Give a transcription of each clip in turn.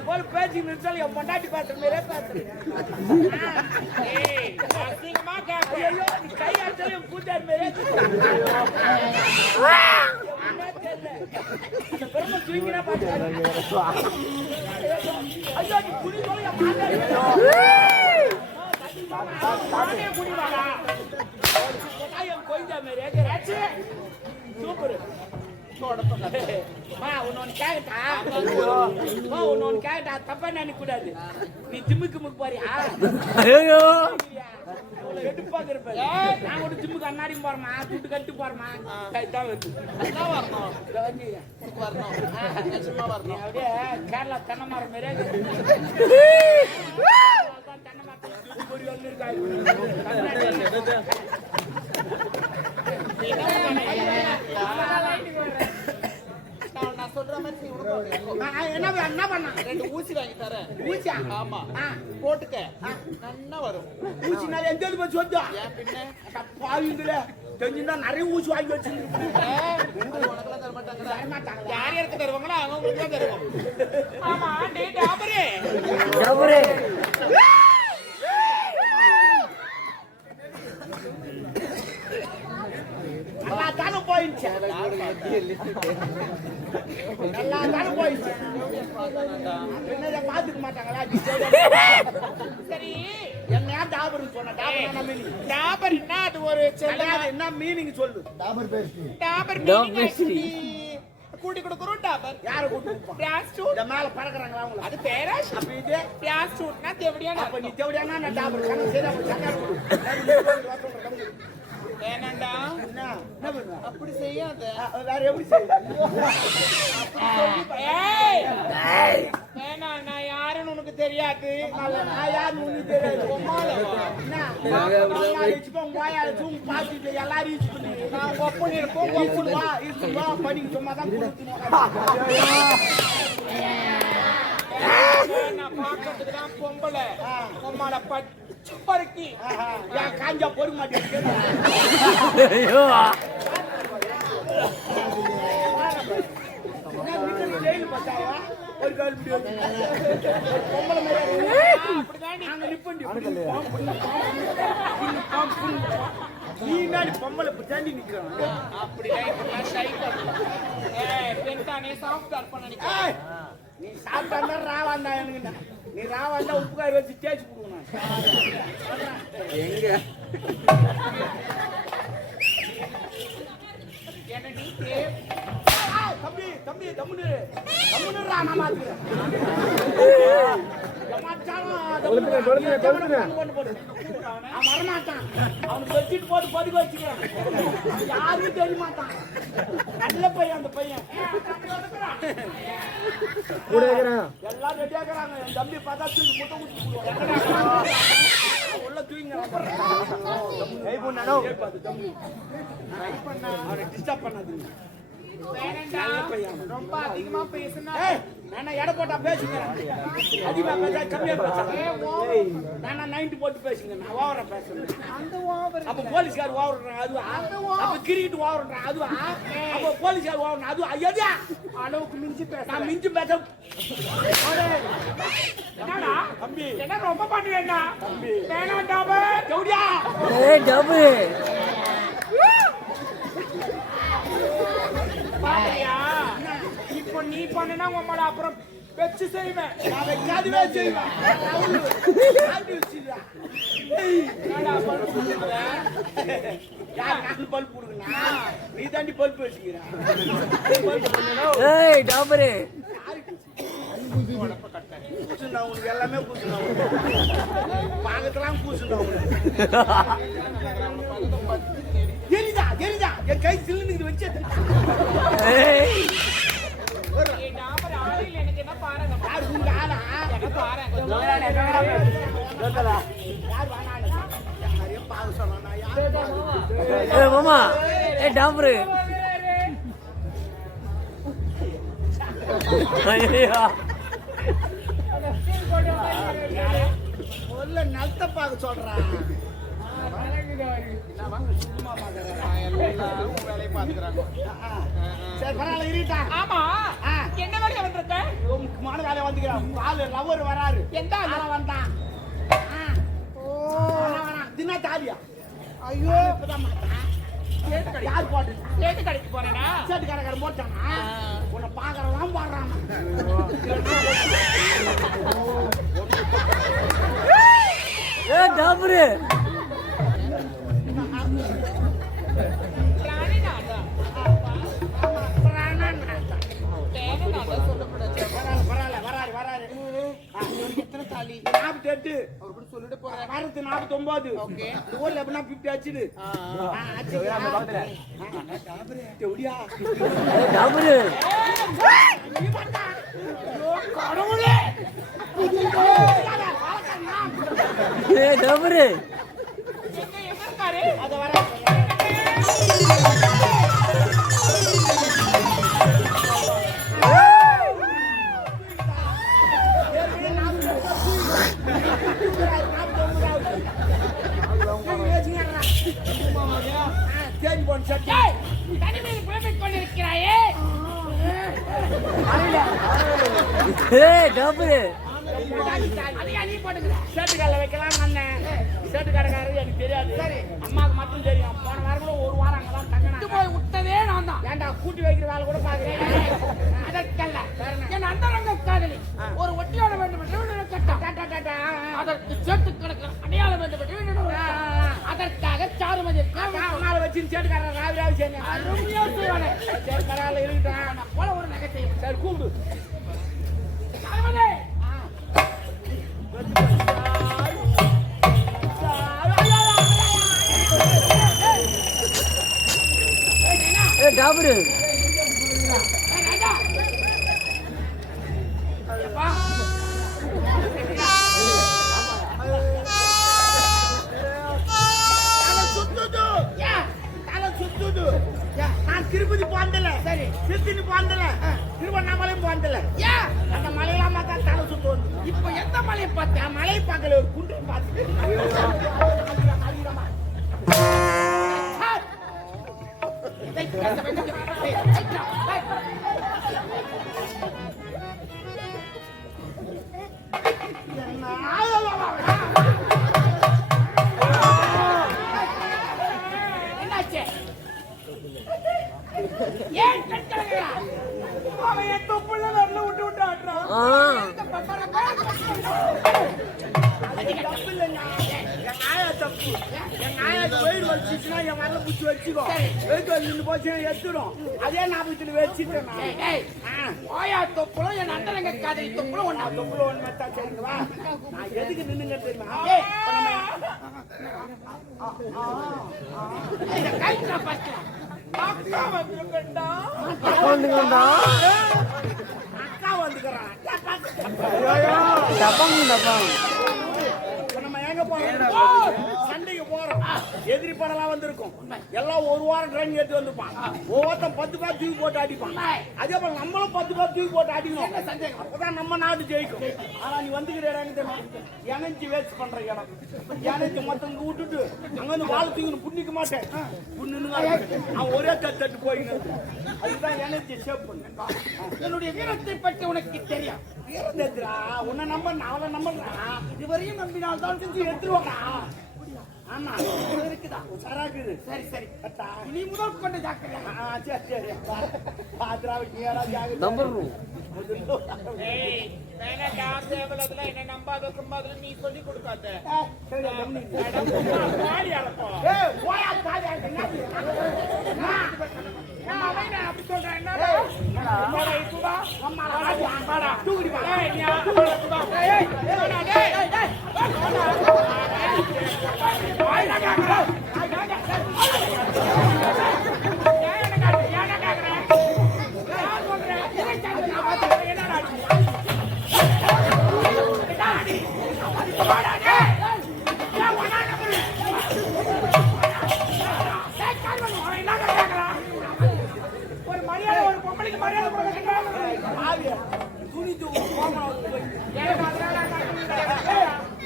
இது போல பேச்சு நிறுத்தாலும் என் பொண்டாட்டி பேசுற மாதிரியே பேசுறேன். அசிங்கமா கேட்ப. ஐயோ நீ கை அடிச்சாலும் என் கூட்டார் மாதிரியே அந்த பெருமை தூங்கினா பாத்துறாங்க. ஐயோ நீ குடி போல என் மாட்டாரு குடிவாடா என் கொய்தா மாதிரியே சூப்பர். உன்னொன்னு கேட்டா தப்பா நினைக்க கூடாது. நீ ஜிம்முக்கு போறியா? எடுப்பாங்க இருப்பேன். நான் ஒரு ஜிம்முக்கு அண்ணாடி போறமா துட்டு கட்டு போறமா கைதான் வருது. அப்படியே கேரளா தென்னை மரம் மாதிரியே தென்னை நான் சொல்ற மாதிரி என்ன பண்ண 2 ஊசி வாங்கி தரேன். ஊசியா? ஆமா போட்டுக்க நல்லா வரும். ஊசினால எந்த போய் சொத்தா ஏன் பின்ன பாவிங்களே தெரிஞ்சுன்னா நிறைய ஊசி வாங்கி வச்சிருக்கேன். உனக்கெல்லாம் தர மாட்டாங்க. யார் யாருக்கு தருவாங்களோ அவங்களுக்கு தான் தருவோம். ஆமா டாபரே எல்லாத்தாலும் போயிடுச்சு. எல்லாத்தாலும் போயிடுச்சு. என்னதை பாத்துக்க மாட்டாங்களா? சரி என்ன டாபர் சொன்ன டாபர் என்ன அது ஒரு என்ன மீனிங் சொல்லு. டாபர் கூட்டி கொடுக்குறோம். டாபர் யாரு கூட்டு மேல பறக்குறாங்களா அவங்க? அது பேரா? அப்ப இது பிளாஸ்டூட்னா தேவடியான. அப்ப நீ தேவடியானா நான் டாபர் வேணாண்டா என்ன பண்ணுவ? அப்படி செய்யாத. வேற எப்படி செய்ய? வேணா நான் யாருன்னு உனக்கு தெரியாது. நான் யாருன்னு உனக்கு தெரியாது. பாத்துட்டு எல்லாரும் யூஸ் பண்ணி நான் ஒப்பன் இருப்போம். வா பண்ணி சும்மா தான் நான் பாக்கிறதுக்கு தான் பொம்பளை உம்மால பச்சை பருக்கி ஏன் காஞ்சா போட மாட்டேன். ஒரு கால் பொம்பளை நீ பொம்பளை தாண்டி நிக்கிறான். நீ சாப்பிட்டா ராவாண்டா எனக்கு. நீ ராவாண்டா உப்புக்காய் வச்சு தேய்ச்சி கொடுக்கணும். எங்க தம்பி தம்பி தம்முன்னு தம்முன்னுறா நான் மாத்துறேன். வரமாட்டான். அவனுக்கு வச்சுட்டு போட்டு பதுக்க வச்சுக்கிறான். யாருக்கும் தெரிய மாட்டான். நல்ல பையன் அந்த பையன். எல்லாம் ரெடியா இருக்கிறாங்க. என் தம்பி பார்த்தா தூக்கி முட்டை குடிச்சு உள்ள தூங்க அவனை டிஸ்டர்ப் பண்ணாது. ரொம்ப அதிகமா பேசுனா நான் எடை போட்டா பேசுங்க. அதிகமா பேச கம்மியா பேசுறேன். நான் 90 போட்டு பேசுங்க. நான் ஓவரா பேசுறேன். அந்த ஓவர் அப்ப போலீஸ்கார் ஓவர்றான். அதுவா? அப்ப கிரிக்கெட் ஓவர்றான். அதுவா? அப்ப போலீஸ்கார் ஓவர்றான். அதுவா? எது அளவுக்கு மிஞ்சி பேச? நான் மிஞ்சி பேச என்னடா தம்பி என்ன ரொம்ப பண்ணுவேன்னா தம்பி வேணாம் டாபர் ஜவுடியா பாத்தியா இப்போ நீ பண்ணுனா உம்மள அப்புறம் வெச்சு செய்வேன். நான் வைக்காதவே செய்வேன். யார் பல்ப் கொடுக்கணா? நீ தாண்டி பல்ப் வச்சுக்கிறேன். உனக்கு எல்லாமே பூசுனா பாகத்தெல்லாம் பூசுனா தெரியுதா தெரியுதா என் கை சில்லுன்னு வச்சு எனக்கு என்ன பாருங்க யார் உங்க ஆளா மாமா ஏ டாம்பரு நல்த்த பார்க்க சொல்றான். சும்மா பாக்குறேன். எல்லாம் உன் வேலையை பாத்துக்கிறாங்க. சரி பரவாயில்ல இருக்கா. ஆமா என்ன வேலையா வந்திருக்க? முக்கியமான வேலை வந்துக்கிறான். ஆளு லவர் வராரு. எந்த ஆளு? ஆள வந்தான். தினா தாலியா. ஐயோ இப்பதான் மாட்டான். யார் போட்டு சேட்டு கடைக்கு போறேனா? சேட்டு கடைக்காரன் போட்டானா? உன்னை பாக்குறவன் பாடுறான். ஏ டாபரு பிராணி நாடா. தேனை நாடா சொல்லக்கூடாது. வராரு. எத்தனை தாலி? 48. அவர் கூட சொல்லிட்டு போறேன். வரது 49. ஓகே. இந்த ஊர்ல எப்படின்னா 50 ஆச்சுது. எப்படியா? ஏ டாபரு கடவுளே! ஏ டாபரு எங்க இருக்காரு? அத வர ஏய், தனிமையில் புலம்பிக் கொண்டிருக்கிறாயே. ஏ டாபரு அதையா நீ போட்டுக்கிற? சேட்டுக்கால வைக்கலாம் அண்ணன். சேட்டுக்காரக்காரரு எனக்கு தெரியாது. அம்மாவுக்கு மட்டும் தெரியும். போன வாரம் கூட ஒரு வாரம் அங்கதான் விட்டு தங்கினாங்க. போய் விட்டதே நான் தான். ஏன்டா கூட்டி வைக்கிற வேலை கூட பாக்குறேன். அதற்கல்ல என் அந்தரங்க காதலி ஒரு ஒட்டியோட வேண்டும் என்று நினைக்கட்டும். அதற்கு சேட்டு கணக்கு அடையாளம் வேண்டும் என்று நினைக்கிறேன். அதற்காக சாருமதி அம்மாவை வச்சு சேட்டுக்காரன் ராவி செய்யணும். அருமையா செய்வானே. சரி பரவாயில்ல இருக்கட்டும். போல ஒரு நகை சரி கூப்பிடு. சாருமதி ஏ டாபரு நான் திருப்பதி போந்தல. சரி திருத்தணி போந்தல. திருவண்ணாமலையும் போந்தல. அந்த மலையெல்லாம் பார்த்தா தலை சுத்தும். இப்ப எந்த மலையை பார்த்த? மலை பார்க்கல, ஒரு குன்று பார்த்து. என்னாச்சு? ஏன் கட்டளை? அவன் என் தொப்புள்ள வரல விட்டு ஆடுறான். தப்பு இல்லைங்க. என் ஆயா தப்பு. என் ஆயாக்கு வெயில் வச்சுச்சுன்னா என் வரல பிடிச்சி வச்சுக்கோ. வெயிட் வந்து நின்று போச்சுன்னா எடுத்துடும். அதே ஞாபகத்தில் வச்சுட்டேன் நான். ஓயா தொப்புளும் என் அண்ணனுங்க காதலி தொப்புளும் ஒண்ணா. தொப்புல ஒன்று மட்டும் சரிங்களா? நான் எதுக்கு நின்னுங்க தெரியுமா? இதை கைட்டா ஃபர்ஸ்ட். அக்கா வந்துருக்கண்டா. வந்துங்கடா அக்கா வந்துக்கிறான். டப்பாங்க இப்ப நம்ம எங்க போறோம்? சண்டைக்கு போறோம். எதிரி படலாம் வந்திருக்கும். எல்லாம் ஒரு வாரம் ட்ரெயின் எடுத்து வந்துப்பான். ஒவ்வொருத்தன் 10 பேர் தூக்கி போட்டு அடிப்பான். அதே போல நம்மளும் 10 பேர் தூக்கி போட்டு அடிக்கணும். அப்பதான் நம்ம நாடு ஜெயிக்கும். ஆனா நீ வந்துக்கிற இடம் தெரியுமா? எனர்ஜி வேஸ்ட் பண்ற இடம். எனர்ஜி மொத்தம் விட்டுட்டு அங்க வந்து வாழ தூக்கணும். புண்ணிக்க மாட்டேன். நான் ஒரே தட்டு போயின்னு. அதுதான் எனர்ஜி சேவ் பண்ணு. என்னுடைய வீரத்தை பற்றி உனக்கு தெரியும். வீரந்தேத்ரா உன்னை நம்ப அவளை நம்புறா. இதுவரையும் நம்பினால் தான் செஞ்சு எடுத்துருவாடா. ஆமா இருக்குதா சராக்குது. சரி சரி நீ முதல் கொண்டு ஜாக்கிரதை. சரி சரி பாத்ராவுக்கு ஏடா ஜாக்கிரதை நம்பர் ஏய் வேணா டாப் டேபிள் அதெல்லாம் என்ன நம்பாத கும்பாத நீ சொல்லி கொடுக்காத. சரி கம்மி பாடி அறப்போ. ஏய் போயா பாடி என்ன நான் அவனை அப்படி சொல்றேன். என்னடா இதுடா அம்மா பாடா தூக்குடி பா. ஏய் நீ தூக்குடா. ஏய் டேய் டேய் ஆயிடா காக்கற. ஏன காக்கற. நான் சொல்றேன். இதை சாந்து நான் பாத்து என்னடா டாடி. பாடா டேய். நான் வனா நம்பர். டேய் கால்வன் என்ன காக்கற. ஒரு மரியாதை ஒரு பொம்பளைக்கு மரியாதை கொடுக்கணும். ஆவியா துணி தூக்கு போமா போய் ஏன் அதனால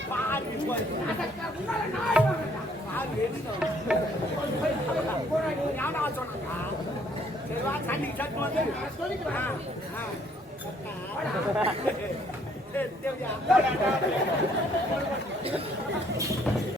பாரு போய். அதற்கு முன்னால நாய் வரேன்டா. பாரு என்ன? யாரா சொன்னாங்க? சரி வா சண்டைக்கு சட்டு வந்து. சொல்லிக்கிறேன். ஏய், தேவியா.